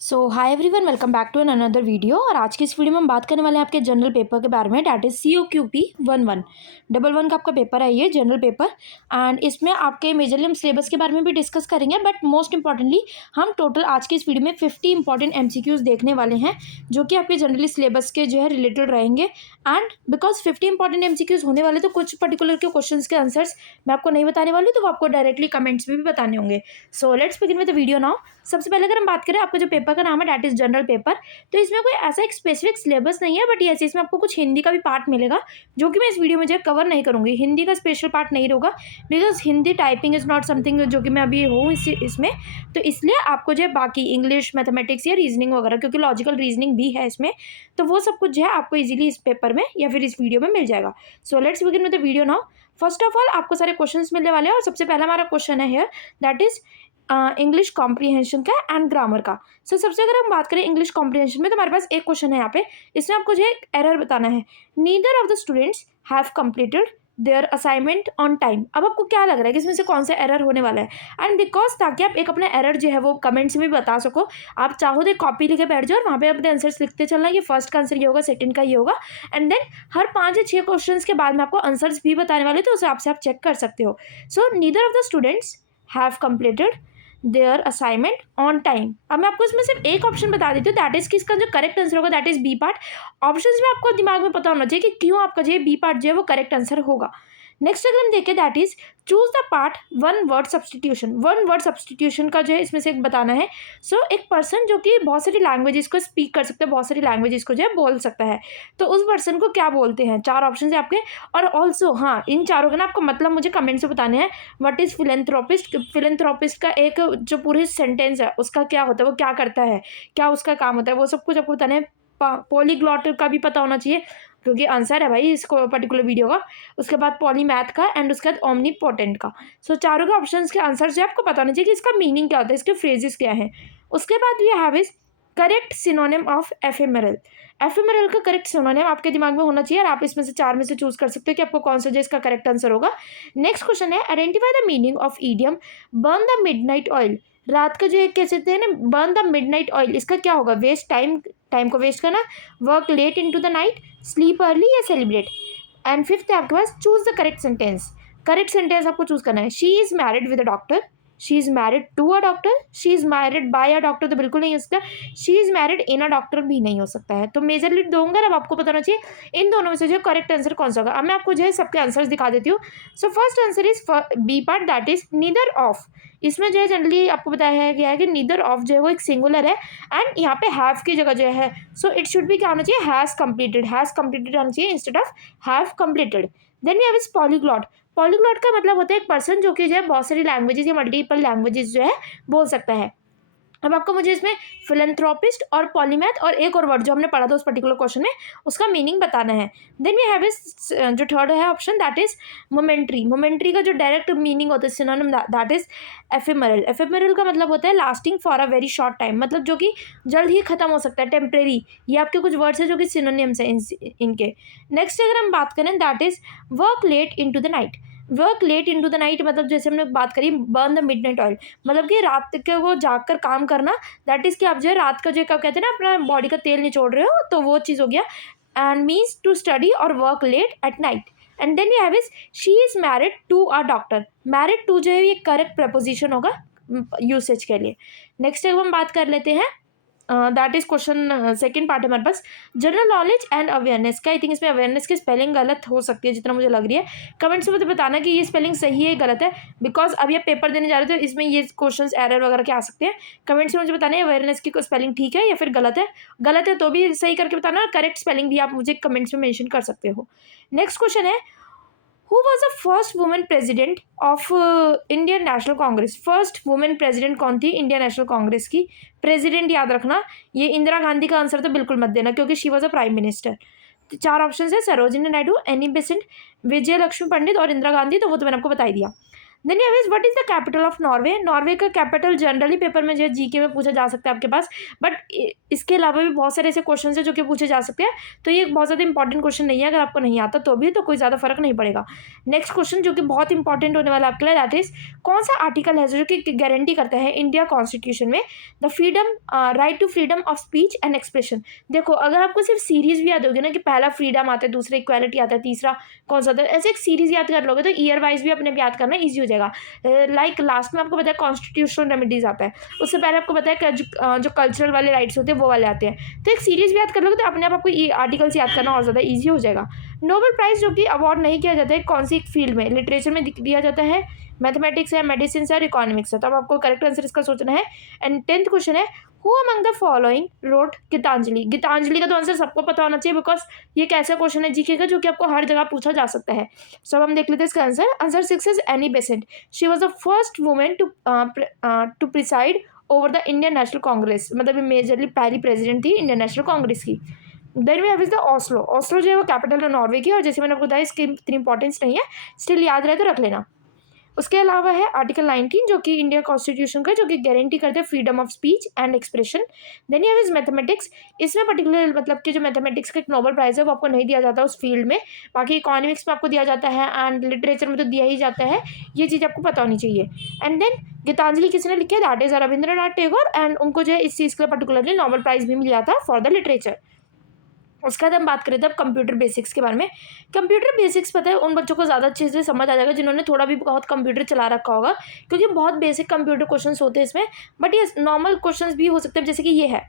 Hi everyone, welcome back to an another video. और आज की इस वीडियो में हम बात करने वाले हैं आपके जनरल पेपर के बारे में। डैट इज COQP 1111 का आपका पेपर है ये जनरल पेपर। एंड इसमें आपके मेजरली हम सिलेबस के बारे में भी डिस्कस करेंगे, बट मोस्ट इंपॉर्टेंटली हम टोटल आज की इस वीडियो में 50 इंपॉर्टेंट MCQs देखने वाले हैं जो कि आपके जनरली सिलेबस के जो है रिलेटेड रहेंगे। एंड बिकॉज 50 इंपॉर्टेंट MCQs होने वाले, तो कुछ पर्टिकुलर के क्वेश्चन के आंसर्स मैं आपको नहीं बताने वाली, तो वो आपको डायरेक्टली कमेंट्स में भी बताने होंगे। So let's begin with the video now. सबसे पहले अगर हम बात करें, आपका जो पेपर का नाम है डैट इज जनरल पेपर, तो इसमें कोई ऐसा एक स्पेसिफिक सिलेबस नहीं है, बट यस इसमें आपको कुछ हिंदी का भी पार्ट मिलेगा जो कि मैं इस वीडियो में जो कवर नहीं करूंगी। हिंदी का स्पेशल पार्ट नहीं होगा because Hindi typing is not something जो कि मैं अभी हूँ इसमें, तो इसलिए आपको जो है बाकी इंग्लिश, मैथमेटिक्स या रीजनिंग वगैरह, क्योंकि लॉजिकल रीजनिंग भी है इसमें, तो वो सब कुछ जो है आपको इजीली इस पेपर में या फिर इस वीडियो में मिल जाएगा। So let's begin with the video now. First of all आपको सारे क्वेश्चंस मिलने वाले हैं और सबसे पहला हमारा क्वेश्चन है here that is English comprehension का एंड ग्रामर का। सबसे अगर हम बात करें इंग्लिश कॉम्प्रीहेंशन में, तो हमारे पास एक क्वेश्चन है यहाँ पे। इसमें आपको जो एक एरर बताना है, neither of the students have completed their assignment on time. अब आपको क्या लग रहा है कि इसमें से कौन सा एरर होने वाला है? एंड बिकॉज ताकि आप एक अपना एरर जो है वो कमेंट्स में भी बता सको, आप चाहो तो कॉपी लेके बैठ जाओ और वहाँ पे अपने आंसर्स लिखते चलना कि फर्स्ट का आंसर ये होगा, सेकंड का ये होगा, एंड देन हर 5 या 6 क्वेश्चन के बाद में आपको आंसर्स भी बताने वाले, तो उस हिसाब से आप चेक कर सकते हो। So neither of the students have completed their assignment on time. अब मैं आपको इसमें सिर्फ एक ऑप्शन बता देती हूँ, दैट इज कि इसका जो करेक्ट आंसर होगा that is B part. Options में आपको दिमाग में पता होना चाहिए कि क्यों आपका जो बी पार्ट जो है वो करेक्ट आंसर होगा। नेक्स्ट अगर हम देखें that is choose the part one word substitution. One word substitution का जो है इसमें से एक बताना है। एक पर्सन जो कि बहुत सारी लैंग्वेजेस को स्पीक कर सकता है, बहुत सारी लैंग्वेजेस को जो है बोल सकता है, तो उस पर्सन को क्या बोलते हैं? 4 ऑप्शन है आपके। और ऑल्सो हाँ, इन चारों का ना आपको मतलब मुझे कमेंट से बताने हैं। What is philanthropist? फिलेंथ्रोपिस्ट का एक जो पूरी सेंटेंस है उसका क्या होता है, वो क्या करता है, क्या उसका काम होता है, वो सब कुछ आपको बताना है। पॉलीग्लॉट का भी पता होना चाहिए क्योंकि आंसर है भाई इसको पर्टिकुलर वीडियो का। उसके बाद पॉलीमैथ का एंड उसके बाद ओमनीपोटेंट का। चारों के ऑप्शंस के आंसर जो है आपको पता होना चाहिए कि इसका मीनिंग क्या होता है, इसके फ्रेजेस क्या हैं। उसके बाद we have is correct synonym of ephemeral. Ephemeral का करेक्ट सिनोनिम आपके दिमाग में होना चाहिए और आप इसमें से 4 में से चूज कर सकते हो कि आपको कौन सा जो इसका करेक्ट आंसर होगा। नेक्स्ट क्वेश्चन है identify the meaning of idiom burn the midnight oil. रात का जो एक कह सकते हैं ना, बर्न द मिडनाइट ऑयल, इसका क्या होगा? वेस्ट टाइम, टाइम को वेस्ट करना, work late into the night, sleep early या सेलिब्रेट। एंड फिफ्थ है आपके पास choose the correct sentence. Correct sentence आपको चूज करना है। She is married with a doctor, she is married to a doctor, she is married by a doctor तो बिल्कुल नहीं हो सकता, she is married in a doctor भी नहीं हो सकता है। तो मेजरली दूंगा, अब आपको पता होना चाहिए इन दोनों में से जो करेक्ट आंसर कौन सा होगा। अब मैं आपको जो है सबके आंसर्स दिखा देती हूँ। First answer is B part that is neither of. इसमें जो है जनरली आपको बताया गया है कि नीदर ऑफ जो है वो एक सिंगुलर है एंड यहाँ पे हैव की जगह जो है, इट शुड भी क्या होना चाहिए? हैज कंप्लीटेड, हैज कंप्लीटेड आना चाहिए instead of have completed. Then we have is polyglot. Polyglot का मतलब होता है एक पर्सन जो कि जो है बहुत सारी लैंग्वेजेस या मल्टीपल लैंग्वेजेस जो है बोल सकता है। अब आपको मुझे इसमें फिलेंथ्रोपिस्ट और पॉलीमैथ और एक और वर्ड जो हमने पढ़ा था उस पर्टिकुलर क्वेश्चन में उसका मीनिंग बताना है। देन वी हैव इज जो थर्ड है option that is momentary. Momentary का जो डायरेक्ट मीनिंग होता है सिनोनिम दैट इज एफेमेरल। एफेमेरल का मतलब होता है lasting for a very short time, मतलब जो कि जल्द ही खत्म हो सकता है, टेम्परेरी। ये आपके कुछ वर्ड्स है जो कि सिनोनिम्स हैं इनके। नेक्स्ट अगर हम बात करें that is work late into the night. Work late into the night मतलब जैसे हमने बात करी बर्न द मिडनाइट ऑयल, मतलब कि रात के वो जाग कर काम करना, दैट इज कि आप जो है रात का जो क्या कहते हैं ना अपना बॉडी का तेल निचोड़ रहे हो, तो वो चीज़ हो गया। एंड मीन्स टू स्टडी और work late at night. And then we have is she is married to a doctor. Married to जो है ये करेक्ट प्रपोजिशन होगा यूसेज के लिए। नेक्स्ट अब हम बात कर लेते हैं that is question second part है हमारे पास जनरल नॉलेज एंड अवेयरनेस का। आई थिंक इसमें अवेयरनेस की स्पेलिंग गलत हो सकती है जितना मुझे लग रही है। कमेंट्स में मुझे बताना कि ये स्पेलिंग सही है गलत है, बिकॉज अभी आप पेपर देने जा रहे हो तो इसमें ये क्वेश्चंस एरर वगैरह के आ सकते हैं। कमेंट्स में मुझे बताना है अवेयरनेस की स्पेलिंग ठीक है या फिर गलत है। गलत है तो भी सही करके बताना, करेक्ट स्पेलिंग भी आप मुझे कमेंट्स में मेंशन कर सकते हो। नेक्स्ट क्वेश्चन है who was the first women president of Indian National Congress. First women president कौन थी इंडियन नेशनल कांग्रेस की? प्रेजिडेंट याद रखना, ये इंदिरा गांधी का आंसर तो बिल्कुल मत देना क्योंकि she was a prime minister. 4 option है सरोजिनी नायडू, एनी बेसेंट, विजय लक्ष्मी पंडित और इंदिरा गांधी, तो वो तो मैंने आपको बता ही दिया। देन ये what is the capital of Norway. Norway का कैपिटल जनरली पेपर में जो जीके में पूछा जा सकता है आपके पास, बट इसके अलावा भी बहुत सारे ऐसे क्वेश्चन है जो कि पूछे जा सकते हैं, तो ये बहुत ज़्यादा इंपॉर्टेंट क्वेश्चन नहीं है। अगर आपको नहीं आता तो भी तो कोई ज़्यादा फर्क नहीं पड़ेगा। नेक्स्ट क्वेश्चन जो कि बहुत इंपॉर्टेंट होने वाला आपके लिए, दैट इज कौन सा आर्टिकल है जो कि गारंटी करता है इंडिया कॉन्स्टिट्यूशन में the freedom right to freedom of speech and expression. देखो अगर आपको सिर्फ सीरीज भी याद होगी ना कि पहला फ्रीडम आता है, दूसरा इक्वालिटी आता है, तीसरा कौन सा आता है, ऐसे एक सीरीज याद कर लोगे तो ईयर वाइज भी अपने याद करना ईजी हो जाएगा। लाइक लास्ट में आपको पता है कॉन्स्टिट्यूशनल रेमेडीज आता है, उससे पहले आपको पता है जो कल्चरल वाले राइट्स होते हैं वो वाले आते हैं। तो एक सीरीज भी याद कर लोगे तो अपने आप आपको आर्टिकल्स याद करना और ज़्यादा ईजी हो जाएगा। नोबेल प्राइज़ जो कि अवार्ड नहीं किया जाता है कौन सी फील्ड में, लिटरेचर में दिया जाता है, मैथमेटिक्स है, मेडिसिन है और इकोनॉमिक्स है। तो अब आपको करेक्ट आंसर इसका सोचना है। एंड 10th क्वेश्चन है who among the following wrote Gitanjali. Gitanjali का तो आंसर सबको पता होना चाहिए बिकॉज ये एक ऐसा क्वेश्चन है जीके का जो कि आपको हर जगह पूछा जा सकता है। सो अब हम देख लेते हैं इसका answer. Answer 6 is Annie Besant. She was the first women to preside over the Indian National Congress, मतलब ये मेजरली पहली प्रेसिडेंट थी इंडियन नेशनल कांग्रेस की। Then we have is the Oslo. Oslo जो है वो कैपिटल है नॉर्वे की, और जैसे मैंने आपको बताया इसकी इतनी इंपॉर्टेंस नहीं है, स्टिल याद रहे तो रख लेना। उसके अलावा है आर्टिकल 19 जो कि इंडिया कॉन्स्टिट्यूशन का, जो कि गारंटी करते हैं freedom of speech and expression. Then ये इज मैथमेटिक्स। इसमें पर्टिकुलर मतलब कि जो मैथमेटिक्स का एक नोबेल प्राइज़ है वो आपको नहीं दिया जाता उस फील्ड में, बाकी इकोनॉमिक्स में आपको दिया जाता है एंड लिटरेचर में तो दिया ही जाता है, ये चीज़ आपको पता होनी चाहिए। एंड देन गीतांजलि किसने लिखी है, that is Rabindranath Tagore, and उनको जो है इस चीज़ के लिए पर्टिकुलरली नोबेल प्राइज़ भी मिला था फॉर द लिटरेचर। उसके बाद हम बात करें थे अब कंप्यूटर बेसिक्स के बारे में। कंप्यूटर बेसिक्स पता है उन बच्चों को ज़्यादा अच्छे से समझ आ जाएगा जिन्होंने थोड़ा भी बहुत कंप्यूटर चला रखा होगा, क्योंकि बहुत बेसिक कंप्यूटर क्वेश्चंस होते हैं इसमें, बट ये नॉर्मल क्वेश्चंस भी हो सकते हैं। जैसे कि ये है,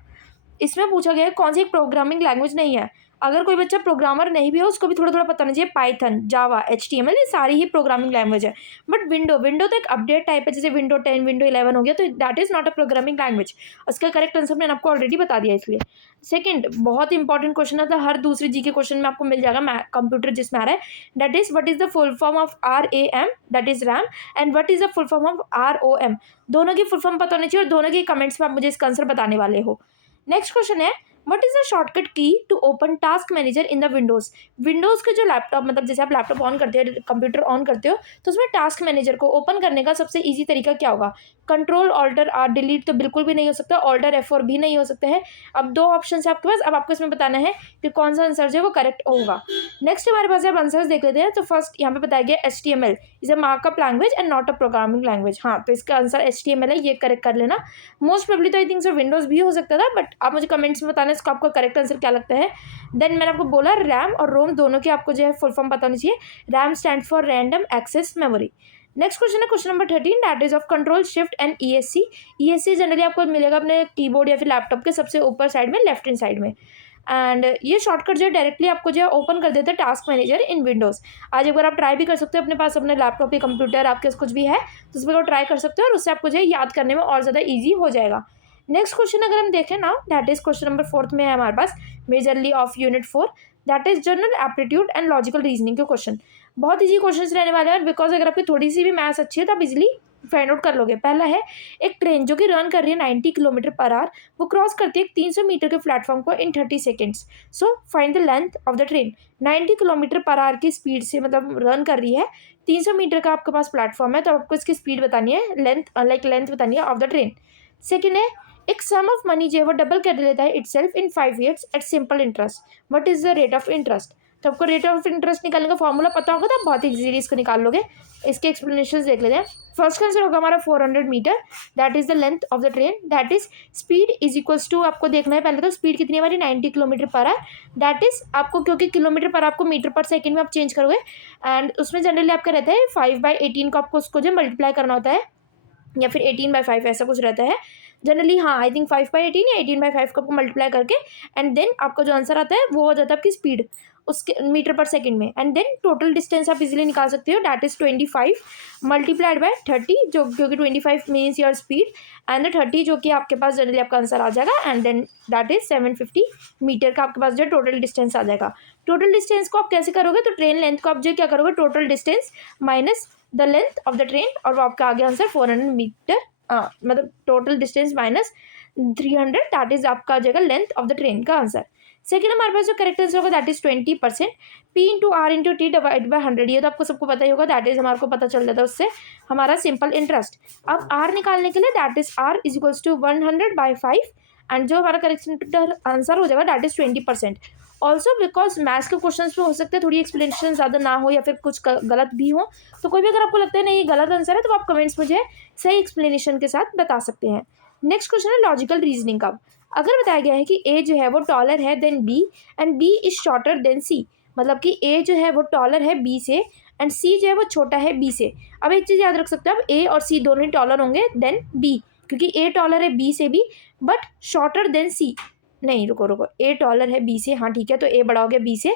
इसमें पूछा गया है कौन सी एक प्रोग्रामिंग लैंग्वेज नहीं है। अगर कोई बच्चा प्रोग्रामर नहीं भी हो उसको भी थोड़ा थोड़ा पता नहीं चाहिए, पाइथन, जावा, HTML ये सारी ही प्रोग्रामिंग लैंग्वेज है। बट विंडो तो एक अपडेट टाइप है, जैसे विंडो 10 विंडो 11 हो गया, तो that is not a programming language. उसका करेक्ट आंसर मैंने आपको ऑलरेडी बता दिया। इसलिए सेकंड बहुत इंपॉर्टेंट क्वेश्चन है, हर दूसरे जीके क्वेश्चन में आपको मिल जाएगा कंप्यूटर जिसमें आ रहा है, that is what is the full form of RAM, that is RAM, and what is the full form of ROM। दोनों की फुल फॉर्म पता होनी चाहिए और दोनों के कमेंट्स में आप मुझे इसका आंसर बताने वाले हो। नेक्स्ट क्वेश्चन है what is the shortcut key to open task manager in the Windows. Windows के जो लैपटॉप, मतलब जैसे आप लैपटॉप ऑन करते हो, कंप्यूटर ऑन करते हो, तो उसमें टास्क मैनेजर को ओपन करने का सबसे इजी तरीका क्या होगा। कंट्रोल ऑल्टर R डिलीट तो बिल्कुल भी नहीं हो सकता, ऑल्टर F4 भी नहीं हो सकते हैं। अब दो ऑप्शन है आपके पास, अब आपको इसमें बताना है कि कौन सा आंसर जो है वो करेक्ट होगा। नेक्स्ट हमारे पास अब आंसर्स देख लेते हैं। तो फर्स्ट यहाँ पे बताया गया HTML is a markup language and not a programming language. हाँ, तो इसका आंसर HTML है, ये करेक्ट कर लेना। मोस्ट प्रोबेबली तो आई थिंक सो विंडोज भी हो सकता था, बट आप मुझे कमेंट्स में बताना इसका आपका करेक्ट आंसर क्या लगता है। देन मैंने आपको बोला रैम और रोम दोनों के आपको जो है फुल फॉर्म पता होनी चाहिए। RAM stand for random access memory. Next question है question number 13, that is of control shift and ESC। ESC generally आपको मिलेगा अपने कीबोर्ड या फिर लैपटॉप के सबसे ऊपर साइड में, लेफ्ट हैंड साइड में। एंड ये शॉर्टकट जो है डायरेक्टली आपको जो है ओपन कर देता है टास्क मैनेजर इन विंडोज़। आज एक बार आप ट्राई भी कर सकते हो, अपने पास अपने लैपटॉप या कंप्यूटर आपके कुछ भी है तो उसमें ट्राई कर सकते हो और उससे आपको जो है याद करने में और ज़्यादा ईजी हो जाएगा। नेक्स्ट क्वेश्चन अगर हम देखें ना, दैट इज क्वेश्चन नंबर 4 में है हमारे पास, majorly of unit 4, that is general aptitude and logical reasoning के क्वेश्चन। बहुत ईजी क्वेश्चन रहने वाले हैं, बिकॉज अगर आपकी थोड़ी सी भी मैथ्स अच्छी है तो आप इजिली फाइंड आउट कर लोगे। पहला है एक ट्रेन जो कि रन कर रही है 90 किलोमीटर पर आवर, वो क्रॉस करती है 300 मीटर के प्लेटफॉर्म को इन 30 seconds. So find the length of the train. 90 kilometre per hour की स्पीड से मतलब रन कर रही है, 300 मीटर का आपके पास प्लेटफॉर्म है, तो आपको इसकी स्पीड बतानी है, लेंथ बतानी है ऑफ द ट्रेन। सेकेंड है एक सम ऑफ मनी जो है वो डबल कर लेता है itself in 5 years at simple interest, what is the rate of interest. तो आपको रेट ऑफ इंटरेस्ट निकालने का फॉर्मूला पता होगा तो आप बहुत इजीली इसको निकाल लोगे। इसके एक्सप्लेनेशन देख लेते हैं। फर्स्ट आंसर होगा हमारा 400 meter, that is the length of the train, that is speed is equals to, आपको देखना है पहले तो स्पीड कितनी है हमारी 90 kilometre per hour, that is आपको क्योंकि किलोमीटर पर आपको मीटर पर सेकंड में आप चेंज करोगे, एंड उसमें जनरली आपका रहता है 5/18 को आपको उसको जो मल्टीप्लाई करना होता है, या फिर 18/5 ऐसा कुछ रहता है जनरली। हाँ, आई थिंक 5/18 या 18/5 को आपको मल्टीप्लाई करके एंड देन आपका जो आंसर आता है वो हो जाता है आपकी स्पीड उसके मीटर पर सेकंड में, एंड देन टोटल डिस्टेंस आप इजीली निकाल सकते हो, दैट इज 25 मल्टीप्लाइड बाय 30, जो क्योंकि 25 means your speed and the 30 जो कि आपके पास जनरली आपका आंसर आ जाएगा, and then that is 750 meter का आपके पास जो टोटल डिस्टेंस आ जाएगा। टोटल डिस्टेंस को आप कैसे करोगे, तो ट्रेन लेंथ को आप जो क्या करोगे, total distance minus the length of the train, और वो आपका आ गया आंसर 400 मीटर मतलब total distance minus 300, that is आपका आ जाएगा लेंथ ऑफ द ट्रेन का आंसर। सेकेंड हमारे पास जो करेक्ट आंसर होगा that is 20%, P into R into T divide by 100, ये तो आपको सबको पता ही होगा, दैट इज हमारे को पता चल जाता है उससे हमारा सिंपल इंटरेस्ट। अब आर निकालने के लिए that is R is equals to 100/5 and जो हमारा करेक्ट आंसर हो जाएगा that is 20%। Also because maths के क्वेश्चन में हो सकता है थोड़ी एक्सप्लेनेशन ज़्यादा ना हो या फिर कुछ गलत भी हो, तो कोई भी अगर आपको लगता है नहीं ये गलत आंसर है तो आप कमेंट्स मुझे सही एक्सप्लेनेशन के साथ बता सकते हैं। नेक्स्ट क्वेश्चन है लॉजिकल रीजनिंग का। अगर बताया गया है कि ए जो है वो टॉलर है then B and B is shorter than C, मतलब कि ए जो है वो टॉलर है बी से एंड सी जो है वो छोटा है बी से। अब एक चीज़ याद रख सकते हो आप, ए और सी दोनों ही टॉलर होंगे देन बी, क्योंकि ए टॉलर है बी से भी बट शॉर्टर देन सी। नहीं रुको, ए टॉलर है बी से, हाँ ठीक है, तो ए बड़ा हो गया बी से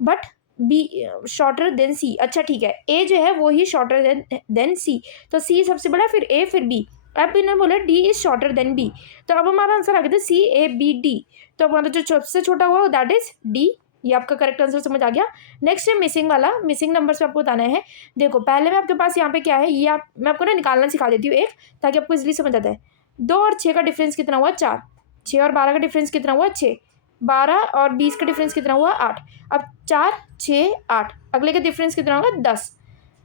बट बी शॉर्टर देन सी। अच्छा ठीक है, ए जो है वो ही शॉर्टर देन सी, तो सी सबसे बड़ा फिर ए फिर बी। अब इन्होंने बोला D is shorter than B, तो अब हमारा आंसर आ गया था सी ए बी डी, तो हमारा जो सबसे छोटा हुआ दैट इज डी, ये आपका करेक्ट आंसर समझ आ गया। नेक्स्ट है मिसिंग वाला, मिसिंग नंबर से आपको बताना है। देखो पहले में आपके पास यहाँ पे क्या है, ये आप मैं आपको ना निकालना सिखा देती हूँ एक, ताकि आपको इजीली समझ आता है। 2 और 6 का डिफरेंस कितना हुआ 4, 6 और 12 का डिफरेंस कितना हुआ 6, 12 और 20 का डिफरेंस कितना हुआ 8। अब 4 6 8, अगले का डिफरेंस कितना होगा 10,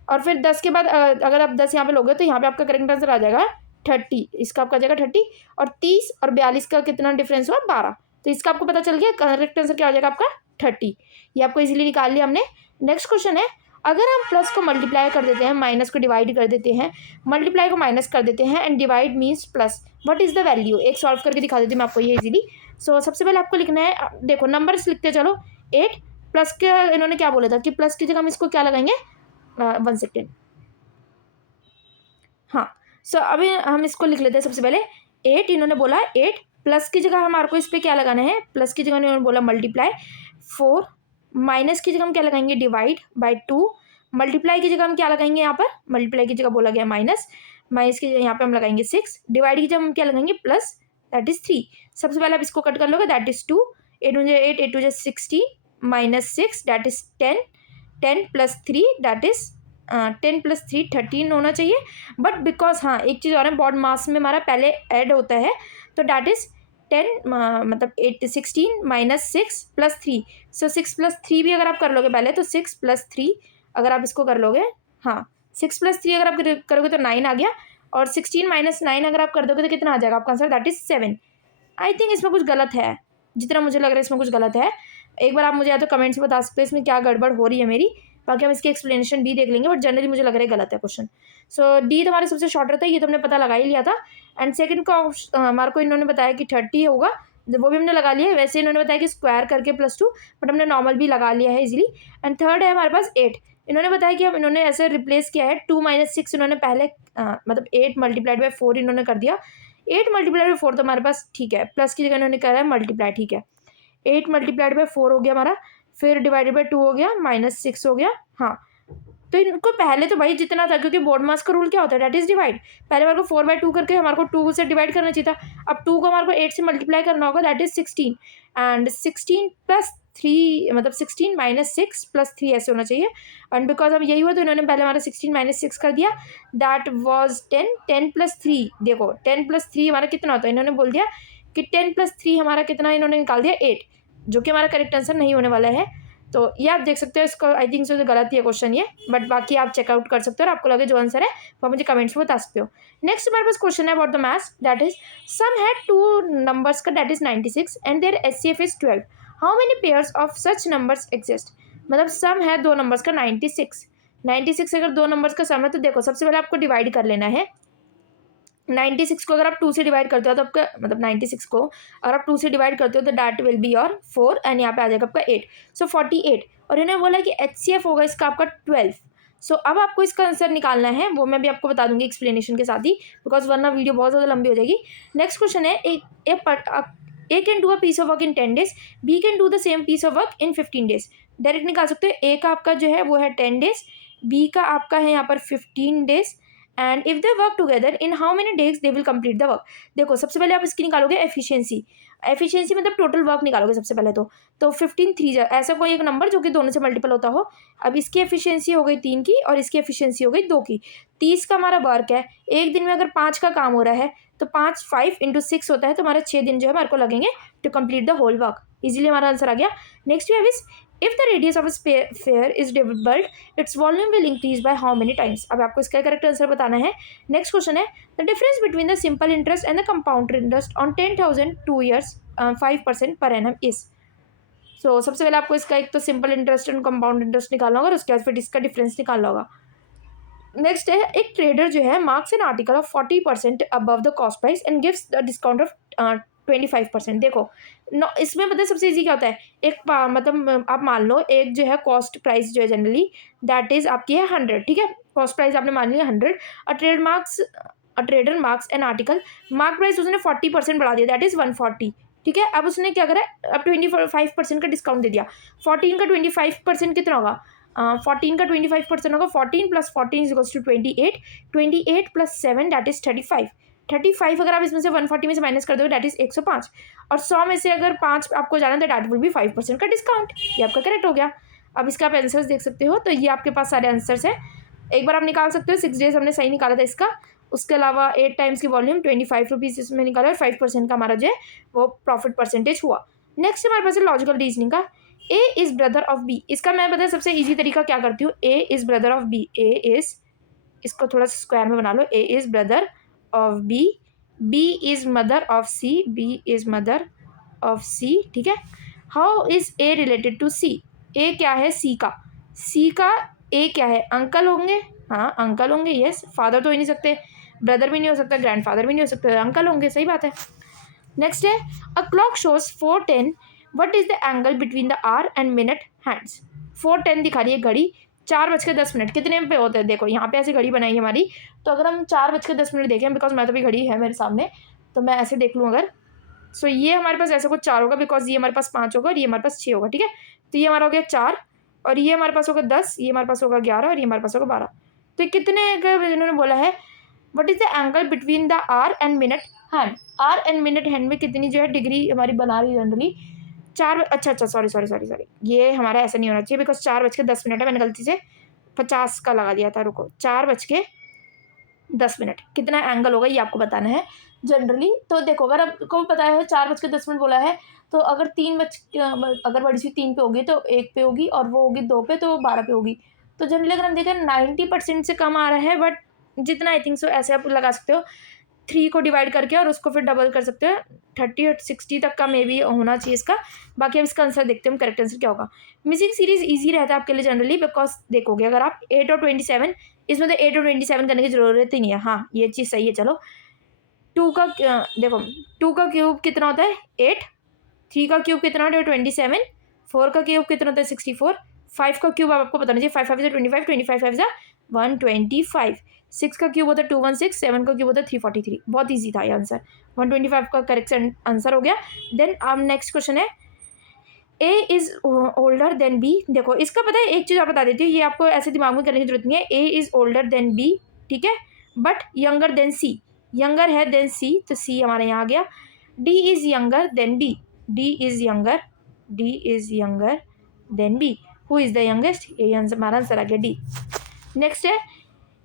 और फिर 10 के बाद अगर आप 10 यहाँ पे लोगे तो यहाँ पे आपका करेक्ट आंसर आ जाएगा 30, इसका आपका आ जाएगा 30, और 30 और 42 का कितना डिफरेंस हुआ 12, तो इसका आपको पता चल गया करेक्ट आंसर क्या हो जाएगा आपका 30। ये आपको इजीली निकाल लिया हमने। नेक्स्ट क्वेश्चन है, अगर हम प्लस को मल्टीप्लाई कर देते हैं, माइनस को डिवाइड कर देते हैं, मल्टीप्लाई को माइनस कर देते हैं and divide means plus, what is the value. एक सॉल्व करके दिखा देती हूँ मैं आपको ये इजीली। सो सबसे पहले आपको लिखना है, देखो नंबर्स लिखते चलो। 8 प्लस के इन्होंने क्या बोला था कि प्लस की जगह हम इसको क्या लगाएंगे, 1 सेकेंड, हाँ। सो अभी हम इसको लिख लेते हैं सबसे पहले। 8 इन्होंने बोला 8 प्लस की जगह हमारे को इस पर क्या लगाना है, प्लस की जगह इन्होंने बोला मल्टीप्लाई 4, माइनस की जगह हम क्या लगाएंगे डिवाइड बाई 2, मल्टीप्लाई की जगह हम क्या लगाएंगे यहाँ पर, मल्टीप्लाई की जगह बोला गया माइनस, माइनस की जगह यहाँ पे हम लगाएंगे 6, डिवाइड की जगह हम क्या लगाएंगे प्लस, दैट इज 3। सबसे पहले आप इसको कट कर लोगे, दैट इज 2, 8 मुझे 8 8 मुझे 16 minus 6 that is 10, 10 plus 3 that is 10 plus 3 13 होना चाहिए, बट बिकॉज हाँ एक चीज़ और है, बॉड मास में हमारा पहले ऐड होता है, तो दैट इज 10 मतलब 8 16 माइनस 6 प्लस 3, सो 6 प्लस 3 भी अगर आप कर लोगे पहले तो 6 प्लस 3 अगर आप इसको कर लोगे, हाँ 6 प्लस 3 अगर आप करोगे तो 9 आ गया, और 16 माइनस 9 अगर आप कर दोगे तो कितना आ जाएगा आपका answer, that is 7। I think इसमें कुछ गलत है, जितना मुझे लग रहा है इसमें कुछ गलत है। एक बार आप मुझे या तो कमेंट्स में बता सकते हो इसमें क्या गड़बड़ हो रही है मेरी, बाकी हम इसकी एक्सप्लेनेशन भी देख लेंगे, बट जनरली मुझे लग रहा है गलत है क्वेश्चन। सो डी तुम्हारे सबसे शॉर्टर था, ये तो हमने पता लगा ही लिया था। एंड सेकंड का हमारे को इन्होंने बताया कि 30 होगा, वो भी हमने लगा लिया है। वैसे इन्होंने बताया कि स्क्वायर करके +2, बट हमने नॉर्मल भी लगा लिया है इजीली। एंड थर्ड है हमारे पास 8, इन्होंने बताया कि हम इन्होंने ऐसे रिप्लेस किया है 2 - 6 इन्होंने पहले मतलब 8 मल्टीप्लाइड बाई 4 इन्होंने कर दिया, 8 मल्टीप्लाइड बाई 4 तो हमारे पास ठीक है, प्लस की जगह इन्होंने करा है मल्टीप्लाई, ठीक है 8 मल्टीप्लाइड बाई 4 हो गया हमारा, फिर डिवाइडेड बाई 2 हो गया, -6 हो गया, हाँ। तो इनको पहले तो भाई जितना था, क्योंकि बोर्ड मास का रूल क्या होता है, दैट इज डिवाइड, पहले हमारे को 4/2 करके हमारे को 2 से डिवाइड करना चाहिए था। अब 2 को हमारे को 8 से मल्टीप्लाई करना होगा, दैट इज 16, एंड 16 प्लस 3 मतलब 16 माइनस 6 प्लस 3 ऐसे होना चाहिए। एंड बिकॉज अब यही हुआ तो इन्होंने पहले हमारा 16 माइनस 6 कर दिया, दैट वॉज 10, 10 प्लस 3, देखो 10 प्लस 3 हमारा कितना होता है, इन्होंने बोल दिया कि 10 प्लस 3 हमारा कितना, इन्होंने निकाल दिया 8, जो कि हमारा करेक्ट आंसर नहीं होने वाला है। तो ये आप देख सकते हो, इसको आई थिंक सो गलत ही है क्वेश्चन ये, बट बाकी आप चेकआउट कर सकते हो और आपको लगे जो आंसर है वो मुझे कमेंट्स में बता सकते हो। नेक्स्ट हमारे पास क्वेश्चन है about the maths, that is sum had 2 numbers का that is 96 and their HCF is 12, how many pairs of such numbers exist. मतलब सम है 2 नंबर्स का 96 अगर 2 नंबर्स का सम है, तो देखो सबसे पहले आपको डिवाइड कर लेना है। 96 को अगर आप 2 से डिवाइड करते हो तो आपका मतलब 96 को अगर आप 2 से डिवाइड करते हो तो that will be your 4, and यहाँ पे आ जाएगा आपका 8, सो 48। और इन्होंने बोला कि HCF होगा इसका आपका 12। सो अब आपको इसका आंसर निकालना है, वो मैं भी आपको बता दूंगी एक्सप्लेनेशन के साथ ही, बिकॉज वरना वीडियो बहुत ज़्यादा लंबी हो जाएगी। नेक्स्ट क्वेश्चन है, A can do a piece of work in 10 days, B can do the same piece of work in 15 days। Direct निकाल सकते हो, A का आपका जो है वो है 10 days, B का आपका है यहाँ पर 15 days, and if they work together in how many days they will complete the work. देखो सबसे पहले आप इसकी निकालोगे एफिशिएंसी। एफिशिएंसी मतलब टोटल वर्क निकालोगे सबसे पहले तो 15 3 ऐसा कोई एक नंबर जो कि दोनों से मल्टीपल होता हो। अब इसकी एफिशिएंसी हो गई 3 की और इसकी एफिशिएंसी हो गई 2 की। 30 का हमारा वर्क है, एक दिन में अगर 5 का काम हो रहा है तो 5 इंटू 6 होता है, तो हमारा 6 दिन जो है हमारे को लगेंगे to complete the whole work. Easily हमारा आंसर आ गया। Next we have is if the radius of a sphere is doubled its volume will increase by how many times. अब आपको इसका करेक्ट आंसर बताना है। नेक्स्ट क्वेश्चन है the difference between the simple interest and the compound interest on 10,000 2 years 5% per annum is. सो सबसे पहले आपको इसका एक तो simple interest and compound interest निकालना होगा और उसके बाद फिर इसका डिफरेंस निकालना होगा। नेक्स्ट है एक ट्रेडर जो है marks an article of 40% above the cost price and gives the discount of 25%। देखो इसमें मतलब सबसे ईजी क्या होता है, एक मतलब आप मान लो एक जो है कॉस्ट प्राइस जो है जनरली दैट इज आपकी है 100, ठीक है। कॉस्ट प्राइस आपने मान लिया 100। A trader marks an article, mark price उसने 40% बढ़ा दिया दैट इज 140, ठीक है। अब उसने क्या करा, अब 25% का डिस्काउंट दे दिया। 14 का 25% कितना होगा, 14 का 25% होगा 14 + 14 इज टू 28, 28 + 7 दैट इज 35। 35 अगर आप इसमें से 140 में से माइनस कर दो दैट इज 105, और 100 में से अगर 5 आपको जाना तो दैट विल बी 5% का डिस्काउंट। ये आपका करेक्ट हो गया। अब इसका आप आंसर्स देख सकते हो, तो ये आपके पास सारे आंसर्स हैं। एक बार आप निकाल सकते हो, 6 डेज हमने सही निकाला था इसका। उसके अलावा 8 टाइम्स की वॉल्यूम 25 रुपीज़ इसमें निकाला और 5% का हमारा जो है वो प्रॉफिट परसेंटेज हुआ। नेक्स्ट हमारे पास है लॉजिकल रीजनिंग का। A is brother of B. इसका मैं पता है सबसे ईजी तरीका क्या करती हूँ, A is brother of B. A is, इसको थोड़ा सा स्क्वायर में बना लो, A is brother of B, B is mother of C, B is mother of C, ठीक है। How is A related to C. A क्या है सी का, सी का ए क्या है, अंकल होंगे, हाँ अंकल होंगे, यस। फादर तो हो ही नहीं सकते, ब्रदर भी नहीं हो सकता, ग्रैंडफादर भी नहीं हो सकते, अंकल होंगे, सही बात है। नेक्स्ट है a clock shows 4:10, what is the angle between the our and minute hands. 4:10 दिखा रही है घड़ी, 4:10 कितने पे होते हैं, देखो यहाँ पे ऐसे घड़ी बनाई है हमारी, तो अगर हम 4:10 देखें, बिकॉज मैं तो भी घड़ी है मेरे सामने, तो मैं ऐसे देख लूँ अगर, सो ये हमारे पास ऐसा कुछ 4 होगा, बिकॉज ये हमारे पास 5 होगा और ये हमारे पास 6 होगा, ठीक है। तो ये हमारा हो गया 4, और ये हमारे पास होगा 10, ये हमारे पास होगा 11 और ये हमारे पास होगा 12। तो कितने इन्होंने बोला है, what is the angle between the our and minute hand. Our and minute hand में कितनी जो है डिग्री हमारी बना रही है जनरली 4, अच्छा सॉरी, ये हमारा ऐसा नहीं होना चाहिए, बिकॉज 4:10 है, मैंने गलती से 50 का लगा दिया था, रुको, 4:10 कितना एंगल होगा ये आपको बताना है जनरली। तो देखो अगर आपको पता है 4:10 बोला है, तो अगर अगर बड़ी सी 3 पे होगी तो 1 पे होगी, और वो होगी 2 पे तो 12 पे होगी। तो जनरली अगर हम देखें 90% से कम आ रहा है, बट जितना आई थिंक सो ऐसे आप लगा सकते हो 3 को डिवाइड करके और उसको फिर डबल कर सकते हो, 30 और 60 तक का मे बी होना चाहिए इसका। बाकी अब इसका आंसर देखते हैं हम करेक्ट आंसर क्या होगा। मिसिंग सीरीज ईजी रहता है आपके लिए जनरली, बिकॉज देखोगे अगर आप 8 और 27, इसमें तो 8 और 27 करने की जरूरत ही नहीं है, हाँ ये चीज़ सही है। चलो 2 का देखो 2 का क्यूब कितना होता है 8, 3 का क्यूब कितना होता है 27, 4 का क्यूब कितना होता है 64, 5 का क्यूब आपको बताना चाहिए, 5 5 से 25, 25 5 से 125, 6 का क्यूब होता है 216, 7 का क्यूब होता है 343। बहुत ईजी था ये आंसर, 125 का करेक्ट आंसर हो गया। देन अब नेक्स्ट क्वेश्चन है A is older than B. देखो इसका पता है एक चीज़ आप बता देती हूँ, ये आपको ऐसे दिमाग में करने की जरूरत नहीं है। A is older than B, ठीक है, but younger than C, younger है देन सी, तो सी हमारे यहाँ आ गया। D is younger than D, D is younger, D is younger than B, who is the youngest, ये हमारा आंसर आ गया डी। नेक्स्ट है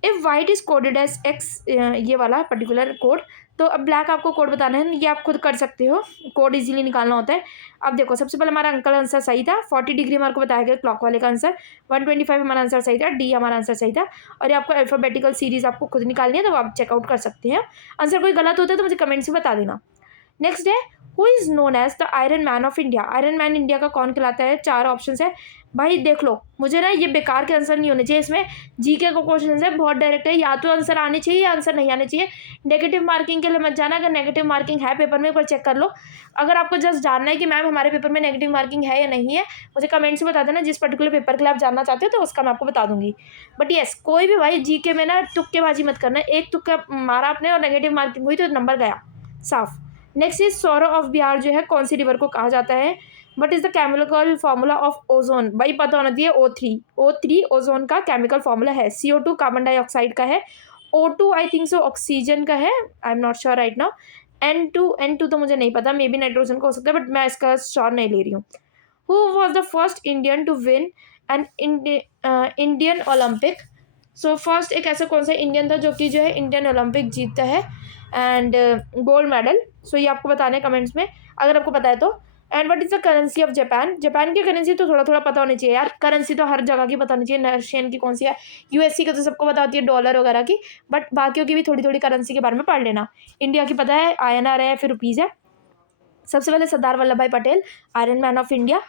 if white is coded as X, ये वाला पर्टिकुलर कोड, तो अब ब्लैक आपको कोड बताना है, ये आप खुद कर सकते हो, कोड इजीली निकालना होता है। अब देखो सबसे पहले हमारा अंकल आंसर सही था, 40 डिग्री हमारे को बताया गया क्लॉक वाले का आंसर, 125 हमारा आंसर सही था, डी हमारा आंसर सही था। और ये आपको अल्फाबेटिकल सीरीज आपको खुद निकालनी है, तो आप चेकआउट कर सकते हैं। आंसर कोई गलत होता है तो मुझे कमेंट्स में बता देना। नेक्स्ट है who is known as the iron man of India. Iron man India का कौन कहलाता है, 4 ऑप्शन है भाई, देख लो। मुझे ना ये बेकार के आंसर नहीं होने चाहिए, इसमें जीके का क्वेश्चन है, बहुत डायरेक्ट है, या तो आंसर आने चाहिए या आंसर नहीं आने चाहिए। नेगेटिव मार्किंग के लिए मत जाना, अगर नेगेटिव मार्किंग है पेपर में एक बार चेक कर लो। अगर आपको जस्ट जानना है कि मैम हमारे पेपर में नेगेटिव मार्किंग है या नहीं है, मुझे कमेंट से बता देना, जिस पर्टिकुलर पेपर के लिए आप जानना चाहते हो तो उसका मैं आपको बता दूंगी। बट येस, कोई भी भाई जीके में ना तुक्केबाजी मत करना, एक तुक्का मारा आपने और नेगेटिव मार्किंग हुई तो नंबर गया साफ। Next is sorrow of Bihar जो है कौन सी रिवर को कहा जाता है। What is the chemical formula of ozone, भाई पता होना चाहिए, O3 ओजोन का केमिकल फार्मूला है। CO2 कार्बन डाइऑक्साइड का है, O2 I think so oxygen का है, I am not sure right now. N2 तो मुझे नहीं पता, मे बी नाइट्रोजन का हो सकता है, बट मैं इसका श्योर नहीं ले रही हूँ। Who was the first Indian to win an Indian Olympic? So first एक ऐसा कौन सा इंडियन था जो कि जो है इंडियन ओलंपिक जीतता है एंड गोल्ड मेडल? सो ये आपको बताना है कमेंट्स में अगर आपको पता है तो। And what is the currency of Japan? Japan की करेंसी तो थोड़ा थोड़ा पता होनी चाहिए यार, करेंसी तो हर जगह की पता होनी चाहिए, रशियन की कौन सी है, यूएससी का तो सबको पता होती है डॉलर वगैरह की, बट बाकियों की भी थोड़ी थोड़ी करेंसी के बारे में पढ़ लेना। इंडिया की पता है INR है, फिर रुपीज़ है। सबसे पहले Sardar Vallabhbhai Patel, iron man of India,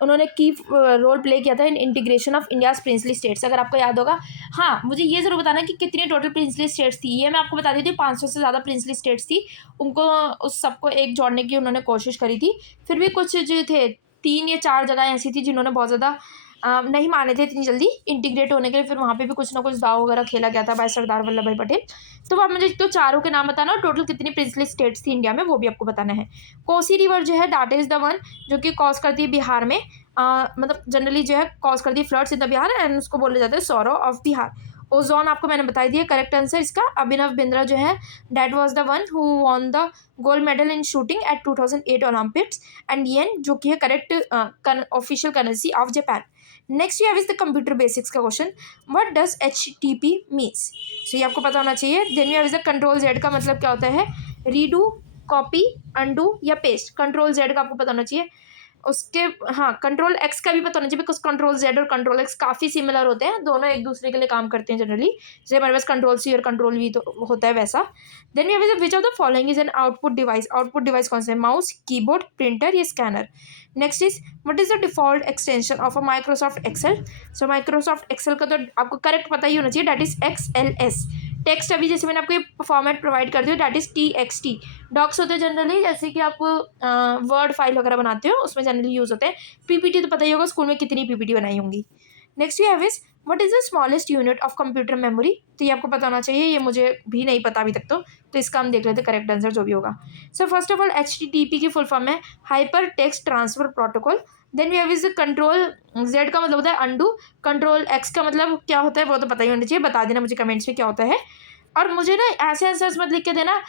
उन्होंने की रोल प्ले किया था in integration of India's princely states, अगर आपको याद होगा। हाँ, मुझे ये ज़रूर बताना कि कितनी टोटल प्रिंसली स्टेट्स थी, ये मैं आपको बता देती हूँ। 500 से ज़्यादा प्रिंसली स्टेट्स थी, उनको उस सबको एक जोड़ने की उन्होंने कोशिश करी थी। फिर भी कुछ जो थे 3 या 4 जगह ऐसी थी जिन्होंने बहुत ज़्यादा नहीं माने थे इतनी जल्दी इंटीग्रेट होने के लिए, फिर वहाँ पे भी कुछ ना कुछ दाव वगैरह खेला गया था बाय सरदार वल्लभ भाई पटेल। तो आप मुझे तो चारों के नाम बताना और टोटल कितनी प्रिंसली स्टेट्स थी इंडिया में वो भी आपको बताना है। कोसी रिवर जो है दैट इज़ द वन जो कि कॉज करती है बिहार में, मतलब जनरली जो है कॉज करती है floods in the Bihar and उसको बोले जाते हैं सौरो ऑफ बिहार। ओजोन आपको मैंने बता दिया करेक्ट आंसर इसका। अभिनव बिंद्रा जो है that was the one who won the gold medal in shooting at 2008 Olympics. And yen जो कि है correct official currency of Japan. Next you have is the computer basics का question, what does HTTP means? So ये आपको पता होना चाहिए। Then you have is the control Z का मतलब क्या होता है, रीडू, कॉपी, अंडू या पेस्ट। कंट्रोल Z का आपको पता होना चाहिए। उसके हाँ, कंट्रोल X का भी पता होना चाहिए बिकॉज कंट्रोल Z और कंट्रोल X काफ़ी सिमिलर होते हैं, दोनों एक दूसरे के लिए काम करते हैं जनरली, जैसे हमारे पास कंट्रोल C और कंट्रोल V तो होता है वैसा। Then we have which of the following is an output device? Output device कौन सा है, माउस, कीबोर्ड, प्रिंटर या scanner? Next is what is the default extension of a Microsoft Excel? So Microsoft Excel का तो आपको correct पता ही होना चाहिए, दैट इज XLS। टेक्स्ट अभी जैसे मैंने आपको ये फॉर्मेट प्रोवाइड कर दिया दैट इज TXT। डॉक्स होते हैं जनरली जैसे कि आप वर्ड फाइल वगैरह बनाते हो उसमें जनरली यूज़ होते हैं। PPT तो पता ही होगा स्कूल में कितनी PPT बनाई होंगी। Next you have is what is the smallest unit of computer memory? तो ये आपको पता होना चाहिए, ये मुझे भी नहीं पता अभी तक तो इसका हम देख लेते हैं करेक्ट आंसर जो भी होगा। So first of all HTTP की फुल फॉर्म है hyper text transfer protocol. Then we have is control Z का मतलब होता है अंडू, कंट्रोल X का मतलब क्या होता है वो तो पता ही होना चाहिए, बता देना मुझे कमेंट्स में क्या होता है। और मुझे ना ऐसे आंसर्स मत लिख के देना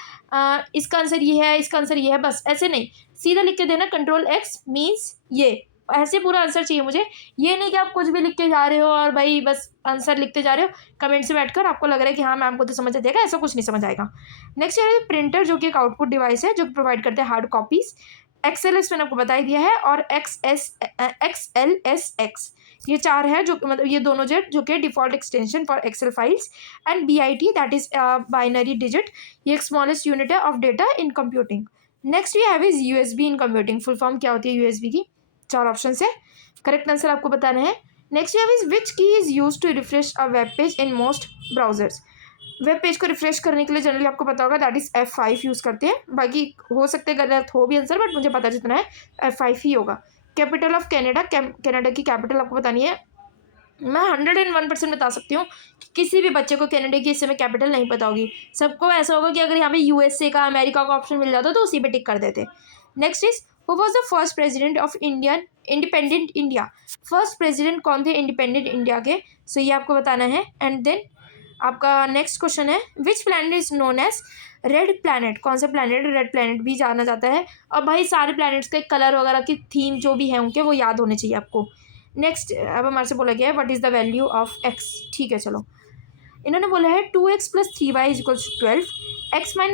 इसका आंसर ये है इसका आंसर ये है, बस ऐसे नहीं, सीधा लिख के देना कंट्रोल X मीन्स ये, ऐसे पूरा आंसर चाहिए मुझे। ये नहीं कि आप कुछ भी लिख के जा रहे हो और भाई बस आंसर लिखते जा रहे हो कमेंट्स में बैठकर, आपको लग रहा है कि हाँ मैम को तो समझ आ जाएगा, ऐसा कुछ नहीं समझ आएगा। नेक्स्ट है प्रिंटर जो कि एक आउटपुट डिवाइस है जो प्रोवाइड करते हैं हार्ड कॉपीज। XLS मैंने आपको बता ही दिया है और XLSX ये 4 है जो मतलब ये दोनों जेट जो कि default extension for Excel files. And BIT that is binary digit, ये एक स्मॉलेस्ट यूनिट है of data in computing. Next we have is USB in computing, full form क्या होती है USB की? 4 ऑप्शन है, करेक्ट आंसर आपको बताना है। Next we have is which key is use to refresh a web page in most browsers? Web page को refresh करने के लिए जनरली आपको पता होगा दैट इज F5 यूज़ करते हैं, बाकी हो सकते हैं गलत हो भी आंसर बट मुझे पता जितना है F5 ही होगा। कैपिटल ऑफ कनाडा, कनाडा की कैपिटल आपको बतानी है। मैं 101% बता सकती हूँ कि किसी भी बच्चे को कनाडा की इस समय कैपिटल नहीं पता होगी, सबको ऐसा होगा कि अगर यहाँ पे USA का अमेरिका का ऑप्शन मिल जाता तो उसी पे टिक कर देते। Next is who was the first president of independent India? First president कौन थे इंडिपेंडेंट इंडिया के? सो ये आपको बताना है। एंड देन आपका नेक्स्ट क्वेश्चन है which planet is known as red planet? कौन सा प्लैनेट रेड प्लैनेट भी जाना जाता है? और भाई सारे प्लैनेट्स के कलर वगैरह की थीम जो भी है उनके वो याद होने चाहिए आपको। नेक्स्ट अब हमारे से बोला गया है what is the value of X? ठीक है चलो, इन्होंने बोला है 2x + 3y = 12, x - y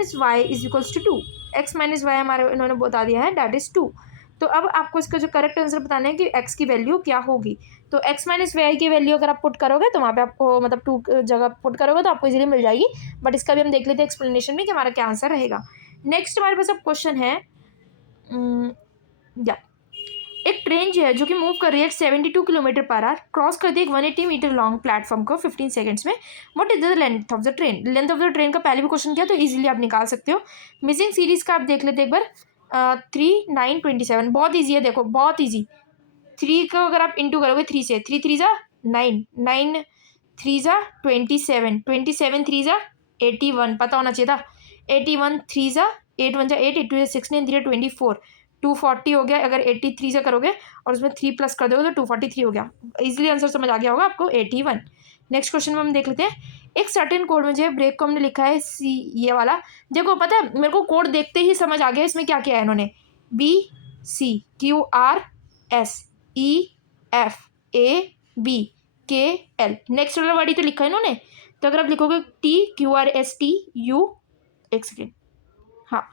= 2। x - y हमारे इन्होंने बता दिया है दैट इज़ 2। तो अब आपको इसका जो करेक्ट आंसर बताना है कि x की वैल्यू क्या होगी। तो x - y की वैल्यू अगर आप पुट करोगे तो वहाँ पे आपको मतलब 2 जगह पुट करोगे तो आपको इजीली मिल जाएगी, बट इसका भी हम देख लेते हैं एक्सप्लेनेशन में कि हमारा क्या आंसर रहेगा। नेक्स्ट हमारे पास अब क्वेश्चन है या एक ट्रेन जो है जो कि मूव कर रही है 72 km/h क्रॉस करती है एक 180 मीटर लॉन्ग प्लेटफॉर्म को 15 सेकंड्स में, what is the length of the train? Length of the train का पहले भी क्वेश्चन किया तो इजीली आप निकाल सकते हो। मिसिंग सीरीज का आप देख लेते एक बार 3 9 27, बहुत ईजी है, देखो बहुत ईजी। 3 को अगर आप इंटू करोगे 3 से, 3 3 जा 9, 9 3 जा 27, 27 3 जा 81, पता होना चाहिए था। 81 3 जा 8 1 जा 8, 8 2 जा 16, 3 24, 240 हो गया। अगर 83 से करोगे और उसमें 3 प्लस कर दोगे तो 243 हो गया। इजीली आंसर समझ आ गया होगा आपको 81। नेक्स्ट क्वेश्चन में हम देख लेते हैं, एक सर्टेन कोड में जो है ब्रेक को हमने लिखा है सी, ये वाला देखो, पता है मेरे को कोड देखते ही समझ आ गया इसमें क्या किया है इन्होंने, BCQRSEFABKL, नेक्स्ट वाला वर्ड ही तो लिखा है इन्होंने। तो अगर आप लिखोगे TQRSTU, एक सेकेंड, हाँ,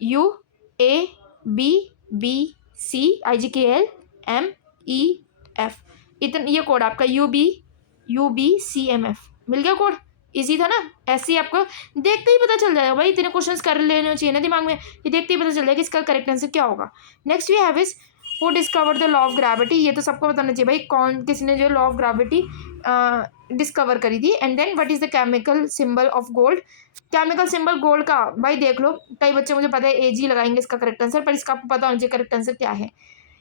UABBCIGKLMEF, इतना ये कोड आपका UBCMF मिल गया कोड। इजी था ना, ऐसे ही आपको देखते ही पता चल जाएगा भाई, इतने क्वेश्चंस कर लेने चाहिए ना दिमाग में, ये देखते ही पता चल जाएगा कि इसका करेक्ट आंसर क्या होगा। Next we have is who discovered the law of gravity, ये तो सबको बताना चाहिए भाई, कौन किसने जो लॉ ऑफ ग्रेविटी डिस्कवर करी थी। And then what is the chemical symbol of gold, chemical symbol gold का भाई देख लो, कई बच्चे मुझे पता है AG लगाएंगे इसका करेक्ट आंसर, पर इसका आपको पता होना चाहिए करेक्ट आंसर क्या है।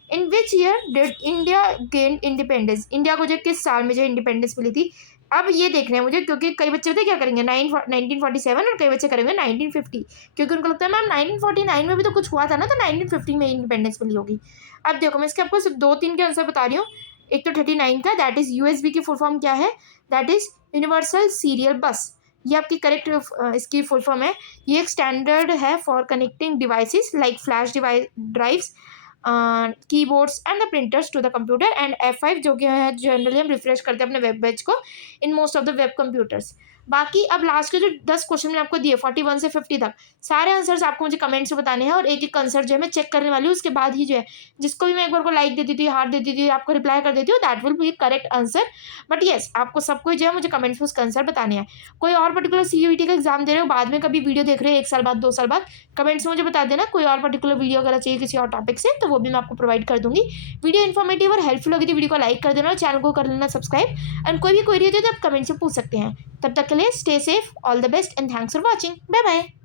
In which year did India gain independence, India को जो किस साल में जो इंडिपेंडेंस मिली थी। अब ये देखना है मुझे, क्योंकि कई बच्चे होते क्या करेंगे 1947 और कई बच्चे करेंगे 1950, क्योंकि उनको लगता है मैम 1949 में भी तो कुछ हुआ था ना, तो 1950 में इंडिपेंडेंस मिली होगी। अब देखो मैं इसके आपको सिर्फ 2-3 के आंसर बता रही हूँ। एक तो 39 का, दैट इज USB की फुल फॉर्म क्या है, दैट इज यूनिवर्सल सीरियल बस, ये आपकी करेक्ट इसकी फुल फॉर्म है। ये एक स्टैंडर्ड है for connecting devices like flash drives, keyboards and the printers to the computer. And F5 जो कि है जनरली हम रिफ्रेश करते हैं अपने वेब पेज को in most of the web computers. बाकी अब लास्ट के जो 10 क्वेश्चन मैंने आपको दिए 41 से 50 तक, सारे आंसर्स आपको मुझे कमेंट से बताने हैं, और एक एक आंसर जो है मैं चेक करने वाली हूँ, उसके बाद ही जो है जिसको भी मैं एक बार को लाइक दे देती थी, हार्ट दे देती थी, आपको रिप्लाई कर देती हूँ, that will be correct answer. But yes, आपको सबको जो है मुझे कमेंट्स में उसका आंसर बताने हैं। कोई और पर्टिकुलर CUET का एग्जाम दे रहे हो, बाद में कभी वीडियो देख रहे हो 1 साल बाद 2 साल बाद, कमेंट्स में मुझे बता देना। कोई और पर्टिकुलर वीडियो अगर चाहिए किसी और टॉपिक से, तो वो भी मैं आपको प्रोवाइड कर दूंगी। वीडियो इन्फॉर्मेटिव और हेल्पफुल होगी तो वीडियो को लाइक कर देना और चैनल को कर लेना सब्सक्राइब। एंड कोई भी क्वेरी होती है तो आप कमेंट से पूछ सकते हैं। तब तक के लिए stay safe, all the best and thanks for watching, bye bye.